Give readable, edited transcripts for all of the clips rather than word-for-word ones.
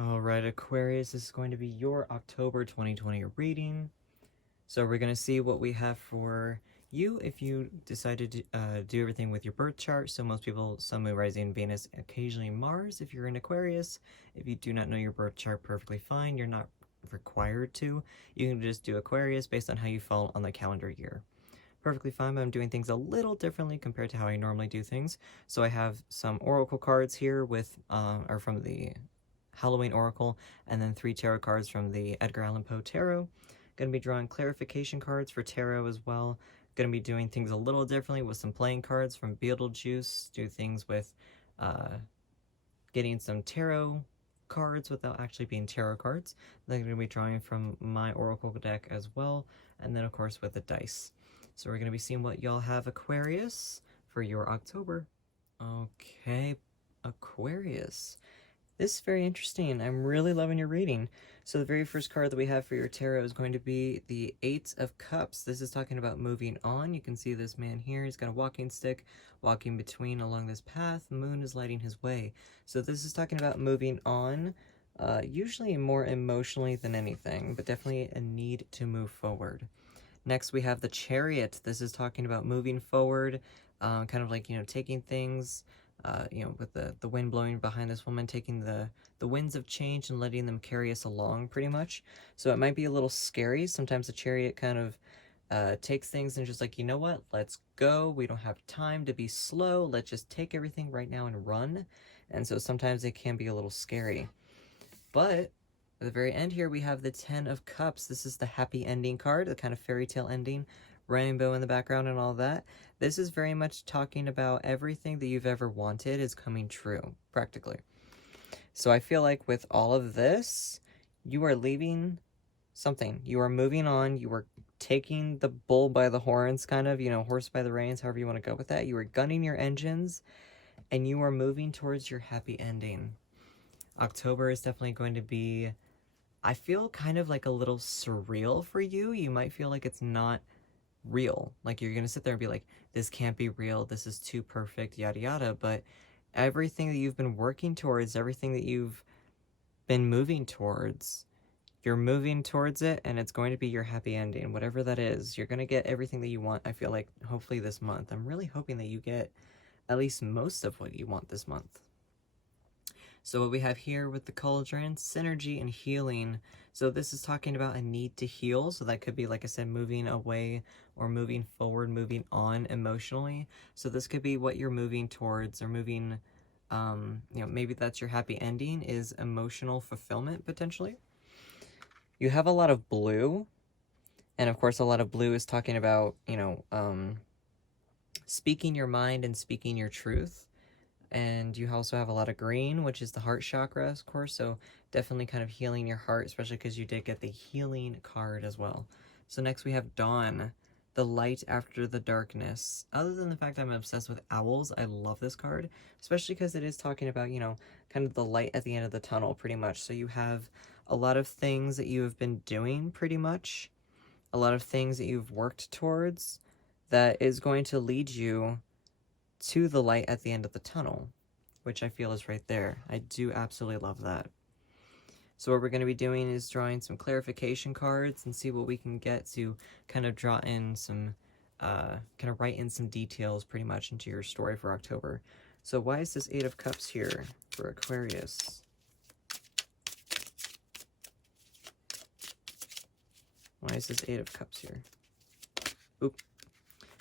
All right, Aquarius, this is going to be your October 2020 reading. So we're going to see what we have for you if you decided to do everything with your birth chart. So most people, Sun, Moon, Rising, Venus, occasionally Mars. If you're in Aquarius, if you do not know your birth chart, perfectly fine. You're not required to. You can just do Aquarius based on how you fall on the calendar year. Perfectly fine, but I'm doing things a little differently compared to how I normally do things. So I have some oracle cards here with, are from the Halloween Oracle, and then 3 tarot cards from the Edgar Allan Poe Tarot. Going to be drawing clarification cards for tarot as well. Going to be doing things a little differently with some playing cards from Beetlejuice. Do things with getting some tarot cards without actually being tarot cards. Then I'm going to be drawing from my Oracle deck as well, and then of course with the dice. So we're going to be seeing what y'all have, Aquarius, for your October. Okay, Aquarius. This is very interesting. I'm really loving your reading. So the very first card that we have for your tarot is going to be the 8 of Cups. This is talking about moving on. You can see this man here. He's got a walking stick, walking between along this path. The moon is lighting his way. So this is talking about moving on, usually more emotionally than anything, but definitely a need to move forward. Next, we have the Chariot. This is talking about moving forward, kind of like, taking things, with the wind blowing behind this woman, taking the winds of change and letting them carry us along, pretty much. So it might be a little scary. Sometimes the Chariot kind of takes things and just like, you know what, let's go. We don't have time to be slow. Let's just take everything right now and run. And so sometimes it can be a little scary. But at the very end here, we have the 10 of Cups. This is the happy ending card, the kind of fairy tale ending, rainbow in the background and all that. This is very much talking about everything that you've ever wanted is coming true, practically. So I feel like with all of this, you are leaving something. You are moving on. You are taking the bull by the horns, kind of, horse by the reins, however you want to go with that. You are gunning your engines, and you are moving towards your happy ending. October is definitely going to be, I feel, kind of like a little surreal for you. You might feel like it's not real. Like you're going to sit there and be like, this can't be real. This is too perfect, yada, yada. But everything that you've been working towards, everything that you've been moving towards, you're moving towards it, and it's going to be your happy ending. Whatever that is, you're going to get everything that you want, I feel like, hopefully this month. I'm really hoping that you get at least most of what you want this month. So what we have here with the cauldron, synergy and healing. So this is talking about a need to heal. So that could be, like I said, moving away or moving forward, moving on emotionally. So this could be what you're moving towards, or moving, maybe that's your happy ending, is emotional fulfillment, potentially. You have a lot of blue. And of course, a lot of blue is talking about, speaking your mind and speaking your truth. And you also have a lot of green, which is the heart chakra, of course, so definitely kind of healing your heart, especially because you did get the healing card as well. So next we have Dawn, the light after the darkness. Other than the fact I'm obsessed with owls, I love this card, especially because it is talking about, kind of the light at the end of the tunnel, pretty much. So you have a lot of things that you have been doing, pretty much, a lot of things that you've worked towards that is going to lead you to the light at the end of the tunnel, which I feel is right there. I do absolutely love that. So what we're going to be doing is drawing some clarification cards and see what we can get to kind of draw in some, kind of write in some details pretty much into your story for October. So why is this 8 of Cups here for Aquarius? Why is this 8 of Cups here? Oop.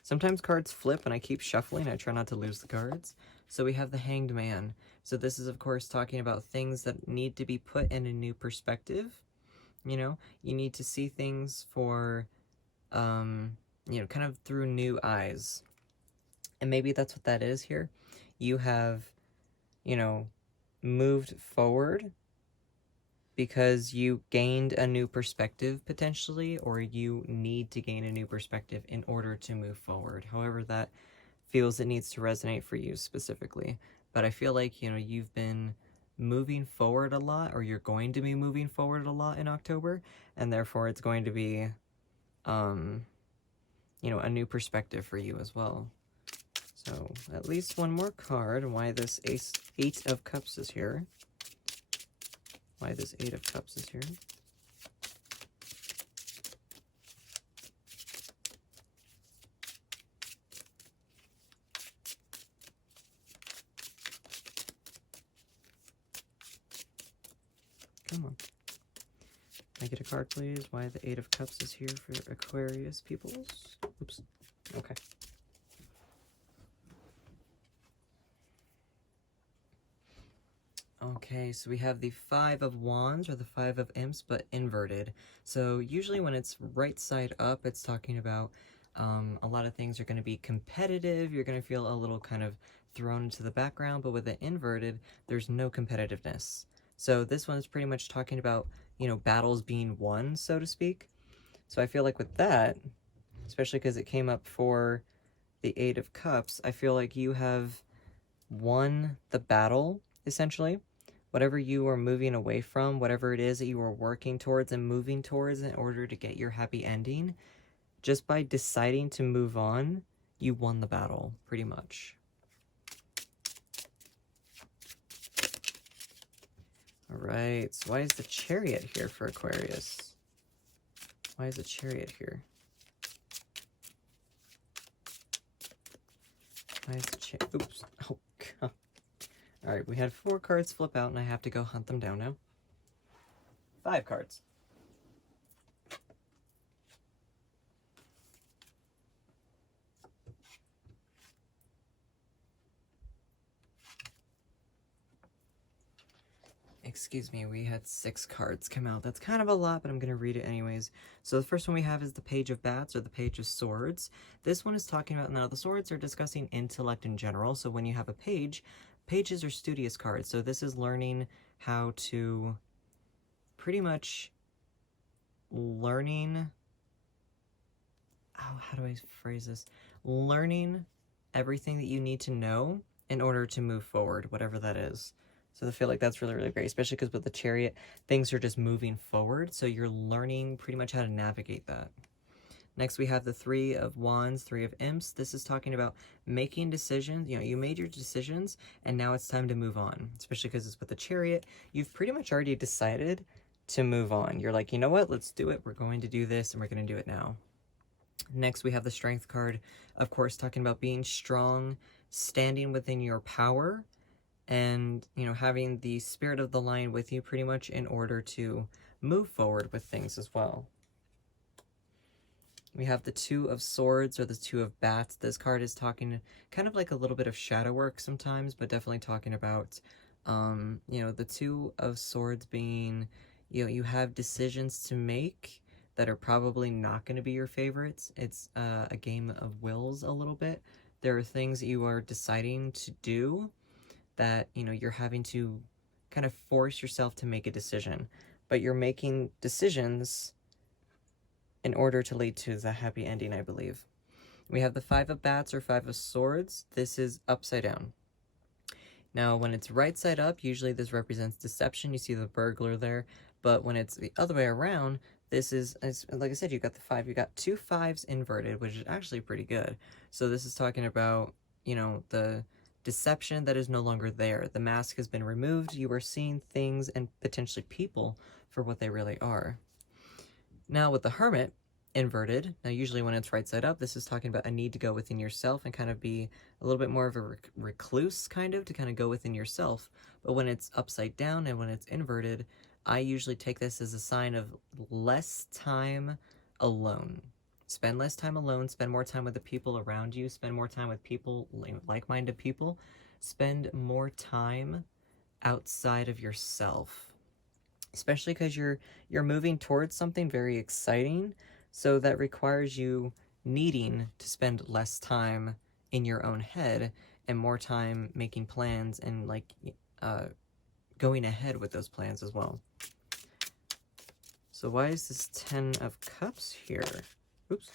Sometimes cards flip and I keep shuffling. I try not to lose the cards. So we have the Hanged Man. So this is, of course, talking about things that need to be put in a new perspective. You need to see things for, kind of through new eyes. And maybe that's what that is here. You have, moved forward because you gained a new perspective, potentially, or you need to gain a new perspective in order to move forward. However that feels it needs to resonate for you specifically. But I feel like, you've been moving forward a lot, or you're going to be moving forward a lot in October, and therefore it's going to be, a new perspective for you as well. So at least one more card, why this 8 of Cups is here. why this Eight of Cups is here. Come on. Can I get a card, please? Why the Eight of Cups is here for Aquarius peoples? Oops. Okay. Okay, so we have the Five of Wands or the Five of Imps, but inverted. So usually when it's right side up, it's talking about a lot of things are going to be competitive. You're going to feel a little kind of thrown into the background, but with it inverted, there's no competitiveness. So this one is pretty much talking about, you know, battles being won, so to speak. So I feel like with that, especially because it came up for the Eight of Cups, I feel like you have won the battle, essentially. Whatever you are moving away from, whatever it is that you are working towards and moving towards in order to get your happy ending, just by deciding to move on, you won the battle, pretty much. All right, so why is the Chariot here for Aquarius? Why is the Chariot here? Why is the Chariot? Oops. Oh, God. All right, we had 4 cards flip out, and I have to go hunt them down now. 5 cards. Excuse me, we had 6 cards come out. That's kind of a lot, but I'm going to read it anyways. So the first one we have is the Page of Bats, or the Page of Swords. This one is talking about, now the swords are discussing intellect in general. So when you have a page, pages are studious cards. So this is learning how to, pretty much learning, oh, how do I phrase this? Learning everything that you need to know in order to move forward, whatever that is. So I feel like that's really, really great, especially because with the Chariot, things are just moving forward. So you're learning pretty much how to navigate that. Next, we have the Three of Wands, Three of Imps. This is talking about making decisions. You know, you made your decisions, and now it's time to move on, especially because it's with the Chariot. You've pretty much already decided to move on. You're like, you know what? Let's do it. We're going to do this, and we're going to do it now. Next, we have the Strength card, of course, talking about being strong, standing within your power, and, you know, having the Spirit of the Lion with you pretty much in order to move forward with things as well. We have the Two of Swords, or the Two of Bats. This card is talking kind of like a little bit of shadow work sometimes, but definitely talking about, you know, the Two of Swords being, you know, you have decisions to make that are probably not going to be your favorites. It's a game of wills a little bit. There are things that you are deciding to do that, you know, you're having to kind of force yourself to make a decision, but you're making decisions in order to lead to the happy ending, I believe. We have the Five of Bats, or Five of Swords. This is upside down. Now, when it's right side up, usually this represents deception. You see the burglar there, but when it's the other way around, this is, like I said, you got the 5. You got 2 5s inverted, which is actually pretty good. So this is talking about, you know, the deception that is no longer there. The mask has been removed. You are seeing things and potentially people for what they really are. Now with the Hermit inverted, now usually when it's right side up, this is talking about a need to go within yourself and kind of be a little bit more of a recluse, kind of, to kind of go within yourself. But when it's upside down and when it's inverted, I usually take this as a sign of less time alone. Spend less time alone, spend more time with the people around you, spend more time with people, like-minded people, spend more time outside of yourself. Especially because you're moving towards something very exciting, so that requires you needing to spend less time in your own head and more time making plans and, like, going ahead with those plans as well. So why is this 10 of Cups here? Oops.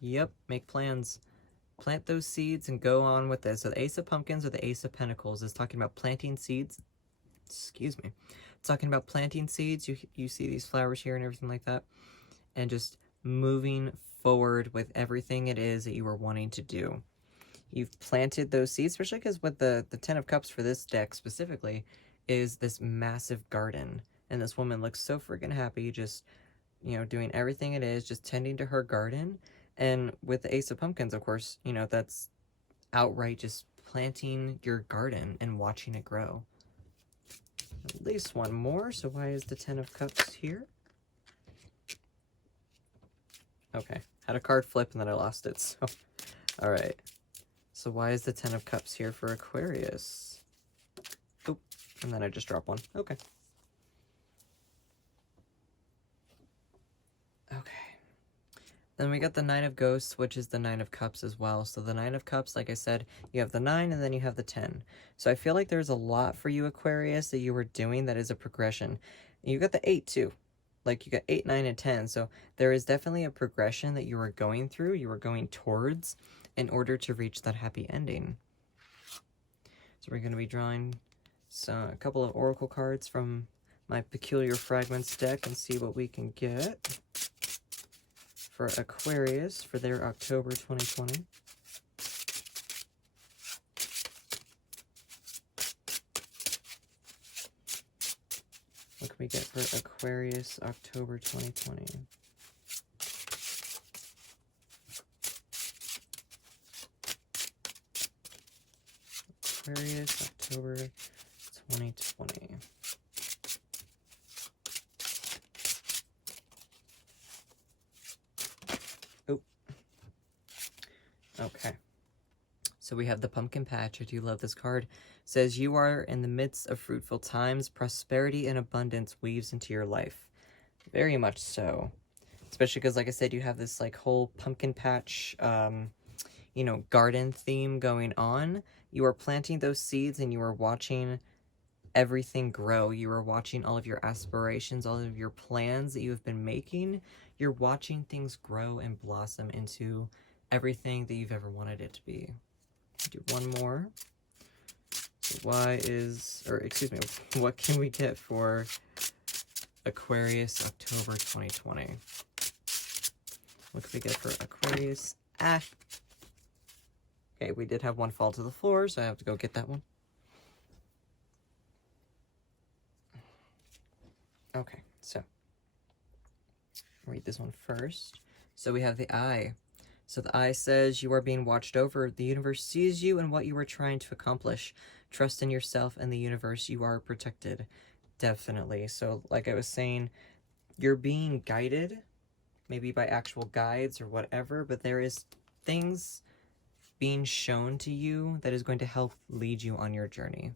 Yep, make plans. Plant those seeds and go on with this. So the Ace of Pumpkins, or the Ace of Pentacles, is talking about planting seeds. Excuse me. It's talking about planting seeds. You see these flowers here and everything like that. And just moving forward with everything it is that you were wanting to do. You've planted those seeds, especially because with the 10 of Cups for this deck specifically, is this massive garden. And this woman looks so freaking happy, just, you know, doing everything it is, just tending to her garden. And with the Ace of Pumpkins, of course, you know, that's outright just planting your garden and watching it grow. At least one more, so why is the 10 of Cups here? Okay, had a card flip and then I lost it, so... Alright, so why is the 10 of Cups here for Aquarius? Oh, and then I just dropped one. Okay. Okay. Then we got the 9 of Ghosts, which is the 9 of Cups as well. So the 9 of Cups, like I said, you have the 9 and then you have the 10. So I feel like there's a lot for you, Aquarius, that you were doing that is a progression. And you got the 8 too. Like you got 8, 9, and 10. So there is definitely a progression that you were going through, you were going towards in order to reach that happy ending. So we're going to be drawing a couple of oracle cards from my Peculiar Fragments deck and see what we can get for Aquarius for their October 2020. What can we get for Aquarius October 2020? Aquarius October 2020. Okay, so we have the Pumpkin Patch. I do love this card. It says, you are in the midst of fruitful times. Prosperity and abundance weaves into your life. Very much so. Especially because, like I said, you have this like whole pumpkin patch, you know, garden theme going on. You are planting those seeds and you are watching everything grow. You are watching all of your aspirations, all of your plans that you have been making. You're watching things grow and blossom into everything that you've ever wanted it to be. Do one more. So what can we get for Aquarius October 2020? What can we get for Aquarius? Okay, we did have one fall to the floor, so I have to go get that one. Okay, so read this one first. So we have the Eye. So the Eye says, you are being watched over. The universe sees you and what you are trying to accomplish. Trust in yourself and the universe. You are protected. Definitely. So like I was saying, you're being guided, maybe by actual guides or whatever, but there is things being shown to you that is going to help lead you on your journey.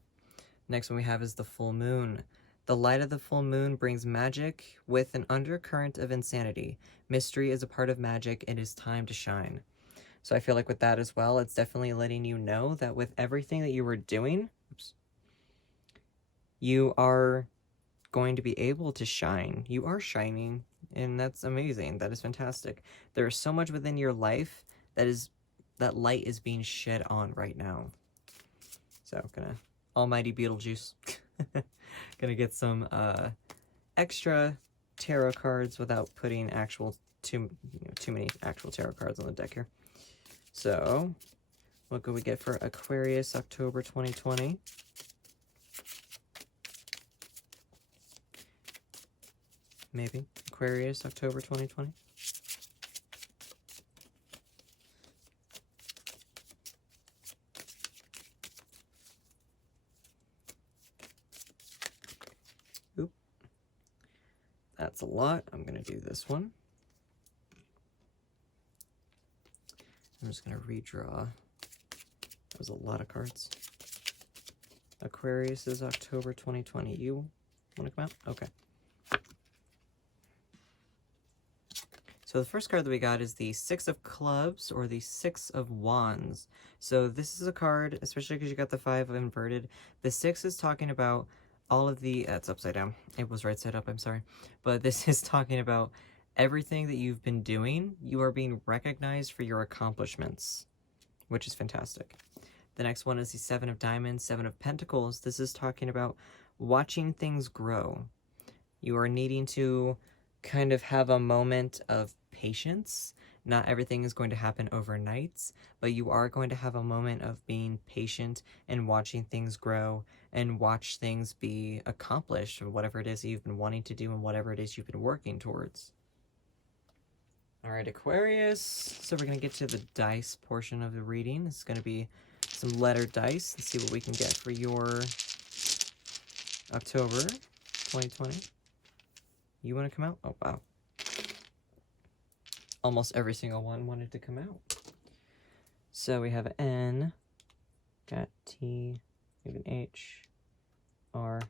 Next one we have is the full moon. The light of the full moon brings magic with an undercurrent of insanity. Mystery is a part of magic. It is time to shine. So I feel like with that as well, it's definitely letting you know that with everything that you were doing, you are going to be able to shine. You are shining, and that's amazing. That is fantastic. There is so much within your life that light is being shed on right now. So gonna almighty Beetlejuice. Gonna get some extra tarot cards without putting too many actual tarot cards on the deck here. So what could we get for Aquarius October 2020? Maybe Aquarius October 2020. Oop. That's a lot. I'm going to do this one. I'm just going to redraw. That was a lot of cards. Aquarius is October 2020. You want to come out? Okay. So the first card that we got is the Six of Clubs or the Six of Wands. So this is a card, especially because you got the 5 inverted. The 6 is talking about all of the... It's upside down. It was right side up, I'm sorry. But this is talking about everything that you've been doing. You are being recognized for your accomplishments, which is fantastic. The next one is the 7 of Diamonds, 7 of Pentacles. This is talking about watching things grow. You are needing to kind of have a moment of patience, Not everything is going to happen overnight, but you are going to have a moment of being patient and watching things grow and watch things be accomplished, or whatever it is that you've been wanting to do and whatever it is you've been working towards. All right, Aquarius. So we're going to get to the dice portion of the reading. This is going to be some letter dice. Let's see what we can get for your October 2020. You want to come out? Oh, wow. Almost every single one wanted to come out. So we have N, got T, we have an H, R,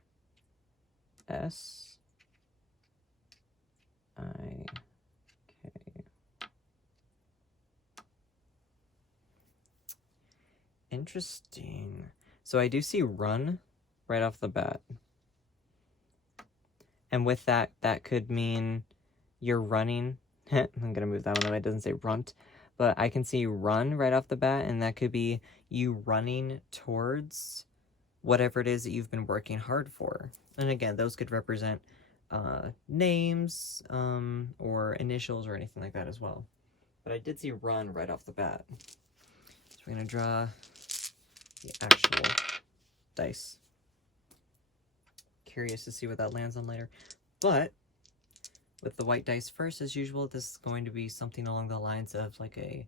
S, I, K. Interesting. So I do see run right off the bat. And with that, that could mean you're running. I'm going to move that one away. It doesn't say runt. But I can see run right off the bat, and that could be you running towards whatever it is that you've been working hard for. And again, those could represent names or initials or anything like that as well. But I did see run right off the bat. So we're going to draw the actual dice. Curious to see what that lands on later. But with the white dice first, as usual, this is going to be something along the lines of like a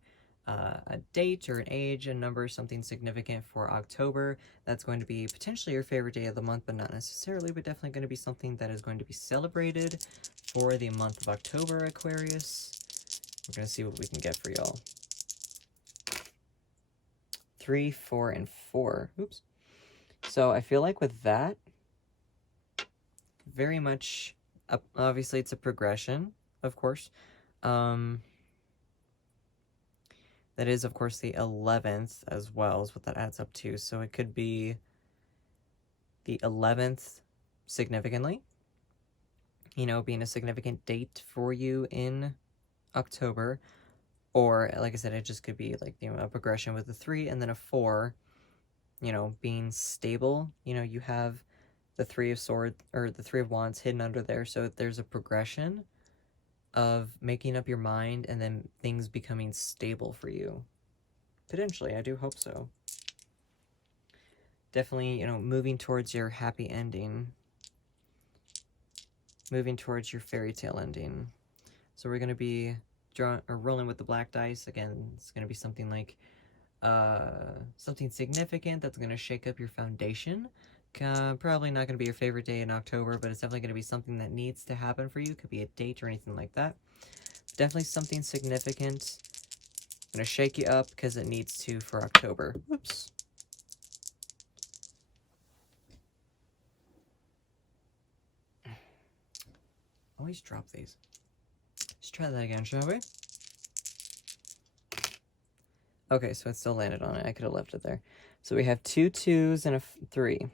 date or an age, a number, something significant for October. That's going to be potentially your favorite day of the month, but not necessarily, but definitely going to be something that is going to be celebrated for the month of October, Aquarius. We're going to see what we can get for y'all. 3, 4, and 4. Oops. So I feel like with that, very much, obviously it's a progression, of course. That is, of course, the 11th as well, is what that adds up to. So it could be the 11th significantly, you know, being a significant date for you in October. Or, like I said, it just could be like, you know, a progression with a 3 and then a 4, you know, being stable. You know, you have the 3 of swords, or the 3 of wands hidden under there. So there's a progression of making up your mind and then things becoming stable for you. Potentially, I do hope so. Definitely, you know, moving towards your happy ending. Moving towards your fairy tale ending. So we're going to be rolling with the black dice. Again, it's going to be something like something significant that's going to shake up your foundation. Probably not going to be your favorite day in October, but it's definitely going to be something that needs to happen for you. Could be a date or anything like that. Definitely something significant. I'm going to shake you up because it needs to for October. Whoops. Always drop these. Let's try that again, shall we? Okay, so it still landed on it. I could have left it there. So we have 2 2s and a 3.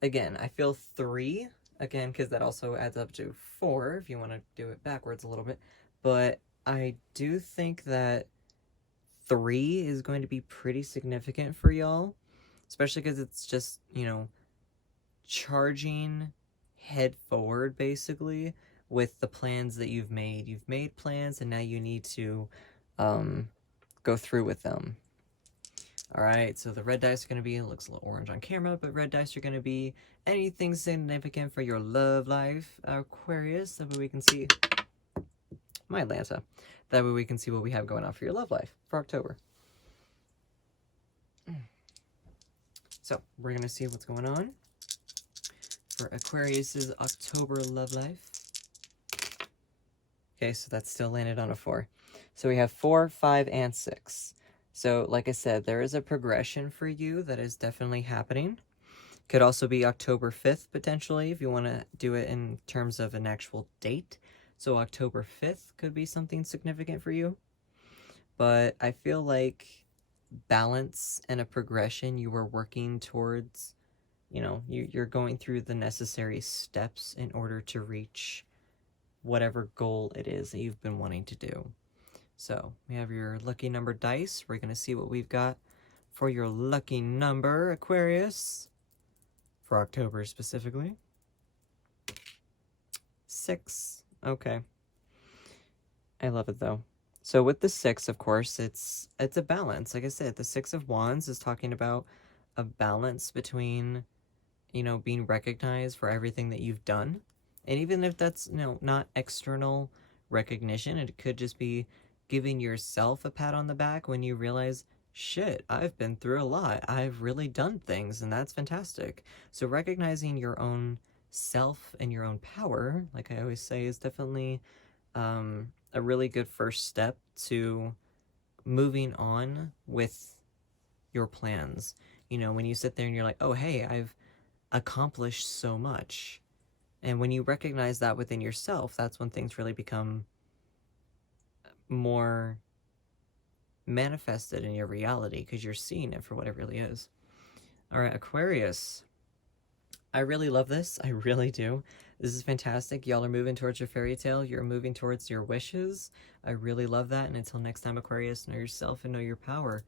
Again, I feel 3, again, because that also adds up to 4, if you want to do it backwards a little bit. But I do think that 3 is going to be pretty significant for y'all, especially because it's just, you know, charging head forward, basically, with the plans that you've made. You've made plans, and now you need to go through with them. All right, so the red dice are going to be, it looks a little orange on camera, but red dice are going to be anything significant for your love life, Aquarius. That way we can see, my Atlanta. That way we can see what we have going on for your love life for October. So we're going to see what's going on for Aquarius's October love life. Okay, so that's still landed on a 4. So we have 4, 5, and 6. So, like I said, there is a progression for you that is definitely happening. Could also be October 5th, potentially, if you want to do it in terms of an actual date. So October 5th could be something significant for you. But I feel like balance and a progression you are working towards, you know, you're going through the necessary steps in order to reach whatever goal it is that you've been wanting to do. So we have your lucky number dice. We're going to see what we've got for your lucky number, Aquarius, for October specifically. 6. Okay. I love it though. So with the six, of course, it's a balance. Like I said, the Six of Wands is talking about a balance between, you know, being recognized for everything that you've done. And even if that's, you know, not external recognition, it could just be giving yourself a pat on the back when you realize, shit, I've been through a lot. I've really done things, and that's fantastic. So recognizing your own self and your own power, like I always say, is definitely a really good first step to moving on with your plans. You know, when you sit there and you're like, oh, hey, I've accomplished so much. And when you recognize that within yourself, that's when things really become more manifested in your reality because you're seeing it for what it really is. All right, Aquarius. I really love this. I really do. This is fantastic. Y'all are moving towards your fairy tale. You're moving towards your wishes. I really love that. And until next time, Aquarius, know yourself and know your power.